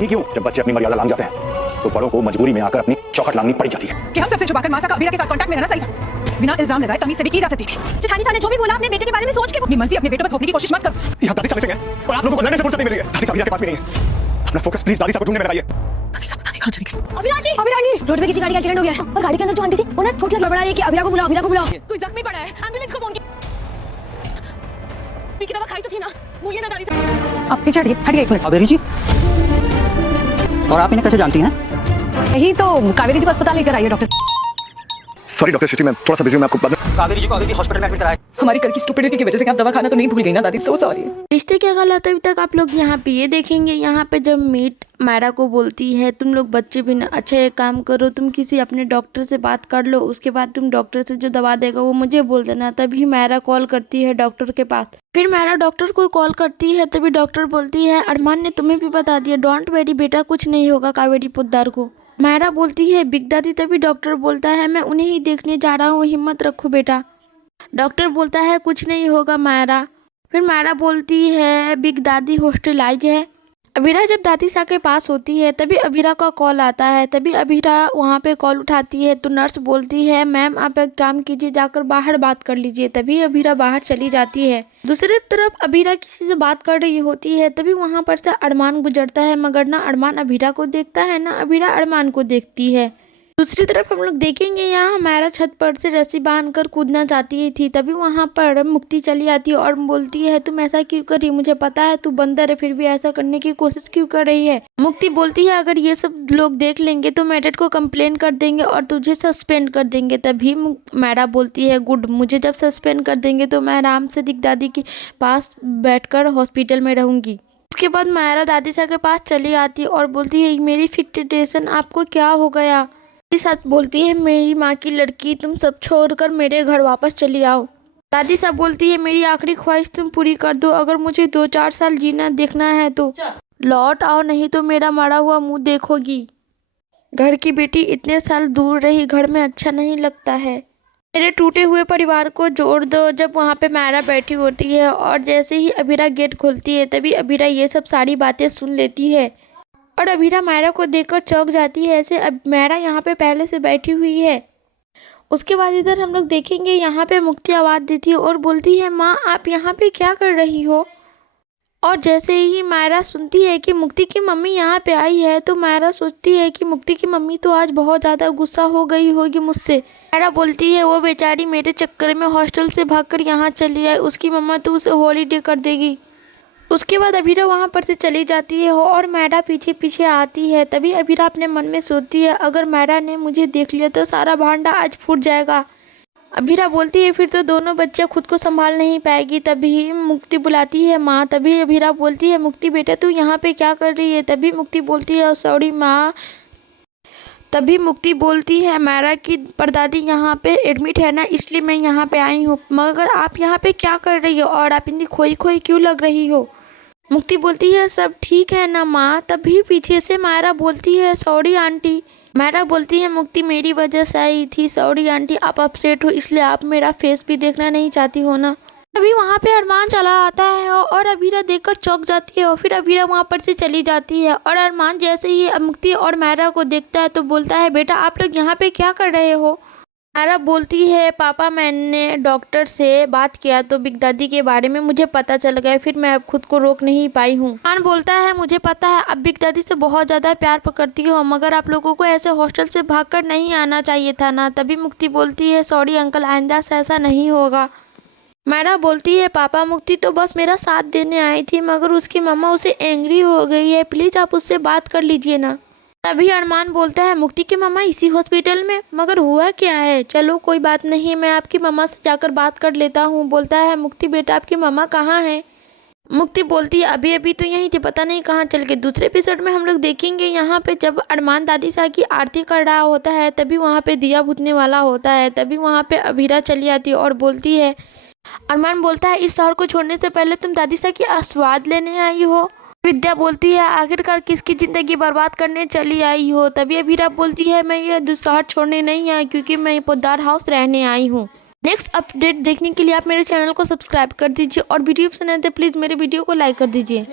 ये क्यों? जब बच्चे अपनी मर्यादा लांघ जाते हैं तो बड़ों को मजबूरी में आकर अपनी चौखट लांघनी पड़ जाती है। कि हम सबसे छुपाकर मासा का अबीरा के साथ कांटेक्ट में रहना सही था। बिना इल्जाम लगाए तमीज से भी की जा सकती थी। जेठानी साहब ने जो भी बोला अपने बेटे के बारे में सोच के अपनी मर्जी अपने बेटों पर थोपने की कोशिश मत करो। यहाँ दादी साहब हैं और आप लोगों को लड़ने से फुर्सत नहीं मिली है। दादी साहब अबीरा के पास भी नहीं है। अपना फोकस प्लीज दादी साहब को ढूंढने में लगाइए। दादी साहब पता नहीं कहाँ चली गई। अभिरानी रोड पे किसी गाड़ी का एक्सीडेंट हो गया है और गाड़ी के अंदर जो आंटी थी उन्हें चोट लगी। बड़ा है कि अभिरा को बुलाओ। कोई जख्मी पड़ा है, एम्बुलेंस को फोन किया। की दवा खाई तो थी ना, बोलिए ना दादी साहब। आप पीछे हटिए एक मिनट। कावेरी जी, और आप इन्हें कैसे जानती हैं? यही तो कावेरी जी को अस्पताल लेकर आइए डॉक्टर। सॉरी डॉक्टर सिटी, मैं थोड़ा सा बिजी हूं, मैं आपको बाद में। कावेरी जी को अभी भी हॉस्पिटल में एडमिट कराया। हमारी कल की स्टुपिडिटी की वजह से आप दवा खाना तो नहीं भूल गई ना दादी? So sorry. रिश्ते क्या गलत है अभी तक आप लोग यहाँ पे ये देखेंगे। यहाँ पे जब मीट मायरा को बोलती है तुम लोग बच्चे भी ना, अच्छा एक काम करो तुम किसी अपने डॉक्टर से बात कर लो, उसके बाद तुम डॉक्टर से जो दवा देगा वो मुझे बोल देना। तभी मायरा कॉल करती है डॉक्टर के पास। फिर मायरा डॉक्टर को कॉल करती है, तभी डॉक्टर बोलती है अरमान ने तुम्हें भी बता दिया, डोंट वेरी बेटा, कुछ नहीं होगा कावेरी पोद्दार को। मायरा बोलती है बिग दादी, तभी डॉक्टर बोलता है मैं उन्हें ही देखने जा रहा हूँ, हिम्मत रखो बेटा। डॉक्टर बोलता है कुछ नहीं होगा मायरा। फिर मायरा बोलती है बिग दादी हॉस्टलाइज है। अभीरा जब दादी सा के पास होती है तभी अभीरा का कॉल आता है। तभी अभीरा वहाँ पे कॉल उठाती है तो नर्स बोलती है मैम आप एक काम कीजिए, जाकर बाहर बात कर लीजिए। तभी अभीरा बाहर चली जाती है। दूसरी तरफ अभीरा किसी से बात कर रही होती है, तभी वहाँ पर से अरमान गुजरता है, मगर ना अरमान अभीरा को देखता है ना अभीरा अरमान को देखती है। दूसरी तरफ हम लोग देखेंगे यहाँ मायरा छत पर से रस्सी बांधकर कूदना चाहती थी। तभी वहाँ पर मुक्ति चली आती है और बोलती है तुम ऐसा क्यों कर रही, मुझे पता है तू बंदर है फिर भी ऐसा करने की कोशिश क्यों कर रही है। मुक्ति बोलती है अगर ये सब लोग देख लेंगे तो मेडेट को कंप्लेन कर देंगे और तुझे सस्पेंड कर देंगे। तभी मायरा बोलती है गुड, मुझे जब सस्पेंड कर देंगे तो मैं आराम से दिख दादी के पास बैठकर हॉस्पिटल में रहूंगी। उसके बाद मायरा दादी साहब के पास चली आती है और बोलती है मेरी फिक्सेशन आपको क्या हो गया। दादी साहब बोलती है मेरी माँ की लड़की, तुम सब छोड़कर मेरे घर वापस चली आओ। दादी साहब बोलती है मेरी आखिरी ख्वाहिश तुम पूरी कर दो, अगर मुझे 2-4 साल जीना देखना है तो लौट आओ, नहीं तो मेरा मरा हुआ मुंह देखोगी। घर की बेटी इतने साल दूर रही, घर में अच्छा नहीं लगता है, मेरे टूटे हुए परिवार को जोड़ दो। जब वहाँ पे मायरा बैठी होती है और जैसे ही अभीरा गेट खोलती है तभी अभीरा ये सब सारी बातें सुन लेती है और अभीरा मायरा को देखकर चौंक जाती है। ऐसे अब मायरा यहाँ पे पहले से बैठी हुई है। उसके बाद इधर हम लोग देखेंगे यहाँ पे मुक्ति आवाज़ देती है और बोलती है माँ आप यहाँ पे क्या कर रही हो। और जैसे ही मायरा सुनती है कि मुक्ति की मम्मी यहाँ पे आई है तो मायरा सोचती है कि मुक्ति की मम्मी तो आज बहुत ज़्यादा गुस्सा हो गई होगी मुझसे। मायरा बोलती है वो बेचारी मेरे चक्कर में हॉस्टल से भागकर यहाँ चली आई, उसकी मम्मा तो उसे हॉलीडे कर देगी। उसके बाद अभीरा वहाँ पर से चली जाती है और मायरा पीछे पीछे आती है। तभी अभीरा अपने मन में सोचती है अगर मायरा ने मुझे देख लिया तो सारा भांडा आज फूट जाएगा। अभीरा बोलती है फिर तो दोनों बच्चे खुद को संभाल नहीं पाएगी। तभी मुक्ति बुलाती है माँ। तभी अभीरा बोलती है मुक्ति बेटा तू यहाँ पे क्या कर रही है। तभी मुक्ति बोलती है सॉरी माँ। तभी मुक्ति बोलती है मायरा की परदादी यहाँ पे एडमिट है ना, इसलिए मैं यहाँ पे आई हूँ, मगर आप यहाँ पे क्या कर रही हो और आप इतनी खोई खोई क्यों लग रही हो। मुक्ति बोलती है सब ठीक है ना माँ। तभी पीछे से मायरा बोलती है सॉरी आंटी। मायरा बोलती है मुक्ति मेरी वजह से आई थी, सॉरी आंटी, आप अपसेट हो इसलिए आप मेरा फेस भी देखना नहीं चाहती हो ना। अभी वहाँ पे अरमान चला आता है और अभीरा देखकर चौंक जाती है और फिर अभीरा वहाँ पर से चली जाती है। और अरमान जैसे ही मुक्ति और मायरा को देखता है तो बोलता है बेटा आप लोग यहाँ पे क्या कर रहे हो। मायरा बोलती है पापा मैंने डॉक्टर से बात किया तो बिग दादी के बारे में मुझे पता चल गया, फिर मैं अब खुद को रोक नहीं पाई हूँ। अरमान बोलता है मुझे पता है अब बिग दादी से बहुत ज़्यादा प्यार करती हो, मगर आप लोगों को ऐसे हॉस्टल से भागकर नहीं आना चाहिए था ना। तभी मुक्ति बोलती है सॉरी अंकल, आइंदा से ऐसा नहीं होगा। मायरा बोलती है पापा मुक्ति तो बस मेरा साथ देने आई थी, मगर उसकी मम्मा उसे एंग्री हो गई है, प्लीज़ आप उससे बात कर लीजिए ना। तभी अरमान बोलता है मुक्ति की मम्मा इसी हॉस्पिटल में, मगर हुआ क्या है। चलो कोई बात नहीं, मैं आपकी मम्मा से जाकर बात कर लेता हूँ। बोलता है मुक्ति बेटा आपकी मम्मा कहाँ है। मुक्ति बोलती है अभी अभी तो यहीं थे, पता नहीं कहाँ चल गए। दूसरे एपिसोड में हम लोग देखेंगे यहाँ पे जब अरमान दादी साहब की आरती कर रहा होता है तभी वहाँ पे दिया बुझने वाला होता है। तभी वहाँ पे अभीरा चली आती है और बोलती है अरमान बोलता है इस शहर को छोड़ने से पहले तुम दादी साहब की आशीर्वाद लेने आई हो। विद्या बोलती है आखिरकार किसकी ज़िंदगी बर्बाद करने चली आई हो। तभी अभीरा बोलती है मैं ये शहर छोड़ने नहीं आई क्योंकि मैं पोद्दार हाउस रहने आई हूँ। नेक्स्ट अपडेट देखने के लिए आप मेरे चैनल को सब्सक्राइब कर दीजिए और वीडियो पसंद आए तो प्लीज़ मेरे वीडियो को लाइक कर दीजिए।